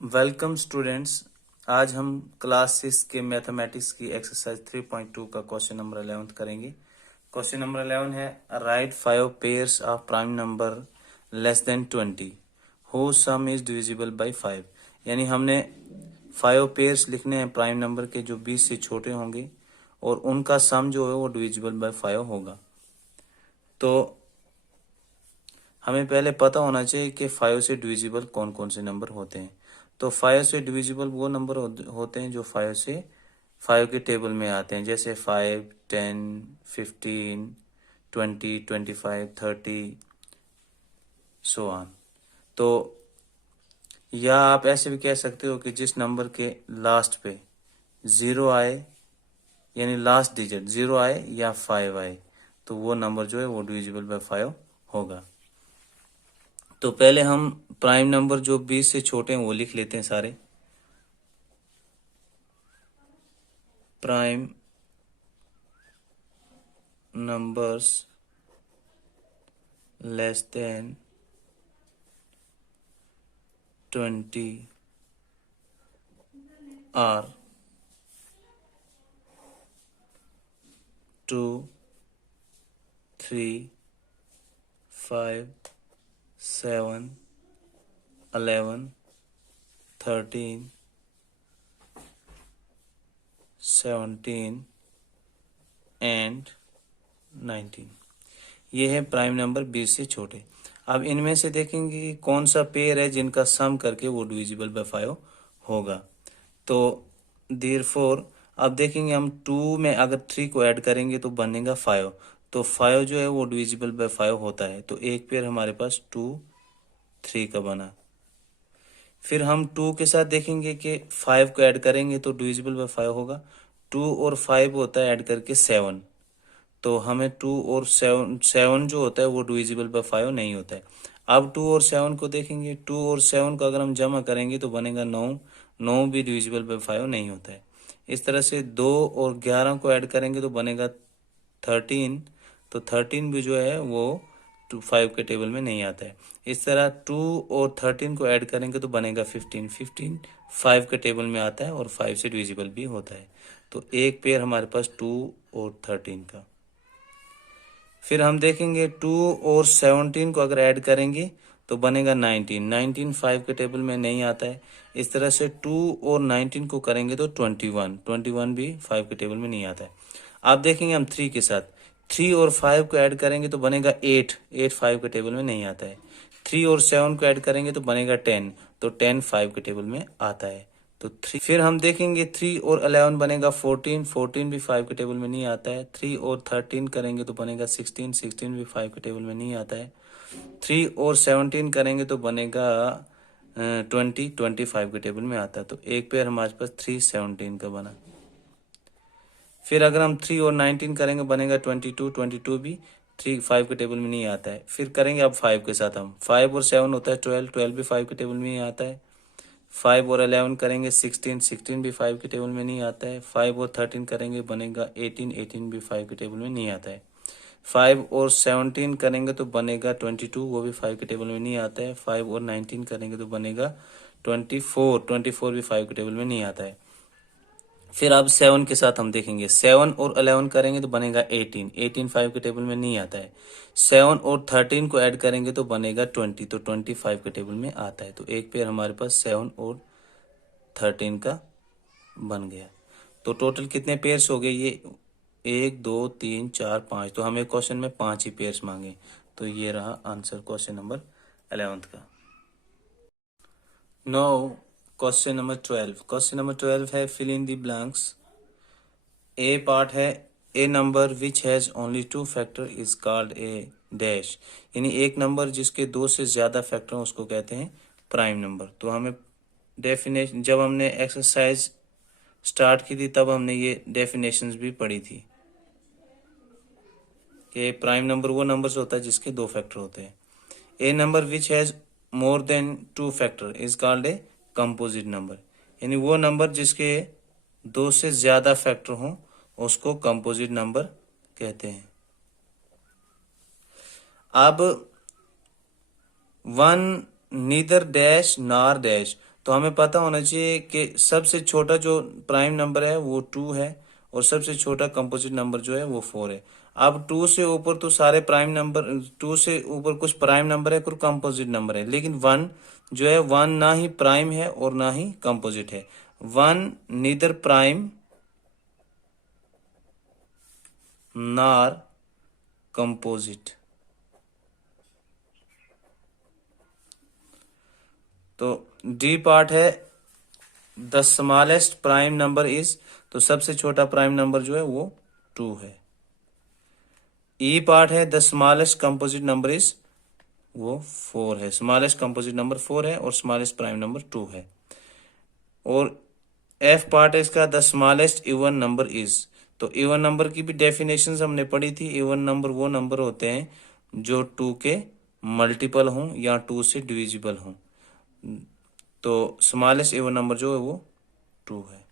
Welcome students. आज हम class 6 के मैथमेटिक्स की एक्सरसाइज 3.2 का क्वेश्चन नंबर 11 करेंगे। क्वेश्चन नंबर 11 है right 5 pairs of prime number less than 20 who some is divisible by 5। यानी हमने 5 पेयर्स लिखने हैं प्राइम नंबर के जो 20 से छोटे होंगे और उनका सम जो है वो डिविजिबल बाय 5 होगा। तो हमें पहले पता होना चाहिए कि 5 से डिविजिबल कौन कौन से नंबर होते हैं। तो 5 से डिविजिबल वो नंबर होते हैं जो 5 के टेबल में आते हैं, जैसे 5, 10, 15, 20, 25, 30 सो ऑन। तो या आप ऐसे भी कह सकते हो कि जिस नंबर के लास्ट पे 0 आए, यानी लास्ट डिजिट 0 आए या 5 आए, तो वो नंबर जो है वो डिविजिबल बाय 5 होगा। तो पहले हम प्राइम नंबर जो 20 से छोटे हैं वो लिख लेते हैं सारे। Prime numbers less than 20 are 2, 3, 5, 7, 11, 13, 17 and 19। ये है प्राइम नंबर 20 से छोटे। अब इनमें से देखेंगे कि कौन सा पेयर है जिनका सम करके वो डिविजिबल बाय 5 होगा। तो देयरफॉर अब देखेंगे हम 2 में अगर 3 को ऐड करेंगे तो बनेगा 5। तो 5 जो है वो डिविजिबल बाय 5 होता है। तो एक पेयर हमारे पास 2, 3 का बना। फिर हम 2 के साथ देखेंगे कि 5 को ऐड करेंगे तो डिविजिबल बाय 5 होगा। 2 और 5 होता है ऐड करके 7। तो हमें 2 और 7 जो होता है वो डिविजिबल बाय 5 नहीं होता है। अब 2 और 7 को देखेंगे। 2 और 7 को अगर हम जमा करेंगे तो बनेगा 9। 9 भी डिविजिबल बाय 5 नहीं होता है। इस तरह से 2 और 11 को ऐड करेंगे तो बनेगा 13। तो 13 भी जो है वो 5 के टेबल में नहीं आता है। इस तरह 2 और 13 को ऐड करेंगे तो बनेगा 15। 15 5 के टेबल में आता है और 5 से डिविजिबल भी होता है। तो एक पेयर हमारे पास 2 और 13 का। फिर हम देखेंगे 2 और 17 को अगर ऐड करेंगे तो बनेगा 19। 19 5 के टेबल में नहीं आता है। इस तरह से 2 और 19 को करेंगे तो 21। 21 भी 5 के टेबल में नहीं आता है। आप देखेंगे हम 3 के साथ 3 और 5 को ऐड करेंगे तो बनेगा 8। 8 5 के टेबल में नहीं आता है। 3 और 7 को ऐड करेंगे तो बनेगा 10। तो 10 5 के टेबल में आता है। तो 3 फिर हम देखेंगे 3 और 11 बनेगा 14। 14 भी 5 के टेबल में नहीं आता है। 3 और 13 करेंगे तो बनेगा 16। 16 भी 5 के टेबल में नहीं आता है। 3 और 17 करेंगे तो बनेगा 20। 20 5 के टेबल में आता है। तो एक पेयर हमारे पास 3 17 का बना। फिर अगर हम 3 और 19 करेंगे बनेगा 22। 22 भी 3 5 के टेबल में नहीं आता है। फिर करेंगे अब 5 के साथ हम 5 और 7 होता है 12। 12 भी 5 के टेबल में नहीं आता है। 5 और 11 करेंगे 16। 16 भी 5 के टेबल में नहीं आता है। 5 और 13 करेंगे बनेगा 18। 18 भी 5 के टेबल में नहीं आता है। 5 और 17 करेंगे तो बनेगा 22। वो भी 5 के टेबल में नहीं आता है। 5 और 19 करेंगे तो बनेगा 24। 24 भी 5 के टेबल में नहीं आता है। फिर अब 7 के साथ हम देखेंगे 7 और 11 करेंगे तो बनेगा 18। 18 5 के टेबल में नहीं आता है। 7 और 13 को ऐड करेंगे तो बनेगा 20। तो 25 के टेबल में आता है। तो एक पेयर हमारे पास 7 और 13 का बन गया। तो टोटल कितने पेयर्स हो गए ये 1 2 3 4 5। तो हमें क्वेश्चन में 5 ही पेयर्स मांगे। तो ये रहा आंसर क्वेश्चन नंबर 11 का। No question number 12। Question number 12 है fill in the blanks. A part है a number which has only 2 factor is called a dash. यानी एक नंबर जिसके 2 से ज्यादा फैक्टर उसको कहते हैं प्राइम नंबर। तो हमें डेफिनेशन जब हमने एक्सरसाइज स्टार्ट की थी तब हमने ये डेफिनेशंस भी पढ़ी थी कि प्राइम नंबर वो नंबर होता है जिसके 2 फैक्टर होते हैं। A number which has more than 2 factor is called a composite number. यानी वो नंबर जिसके 2 से ज्यादा फैक्टर हों उसको कंपोजिट नंबर कहते हैं। अब 1 नीदर डैश नॉर डैश। तो हमें पता होना चाहिए कि सबसे छोटा जो प्राइम नंबर है वो 2 है और सबसे छोटा कंपोजिट नंबर जो है वो 4 है। अब 2 से ऊपर तो सारे प्राइम नंबर, 2 से ऊपर कुछ प्राइम नंबर है, कुछ कंपोजिट नंबर है, लेकिन 1 जो है 1 ना ही प्राइम है और ना ही कंपोजिट है। 1 नीदर प्राइम nor कंपोजिट। तो डी पार्ट है the smallest prime number is, तो सबसे छोटा प्राइम नंबर जो है वो 2 है। ई पार्ट है the smallest composite number is, वो 4 है। स्मॉलेस्ट कंपोजिट नंबर 4 है और स्मॉलेस्ट प्राइम नंबर 2 है। और एफ पार्ट है इसका the smallest even number is. तो इवन नंबर की भी डेफिनेशंस हमने पढ़ी थी। इवन नंबर वो नंबर होते हैं जो 2 के मल्टीपल हों या 2 से डिविजिबल हों। तो स्मॉलेस्ट इवन नंबर जो है वो 2 है।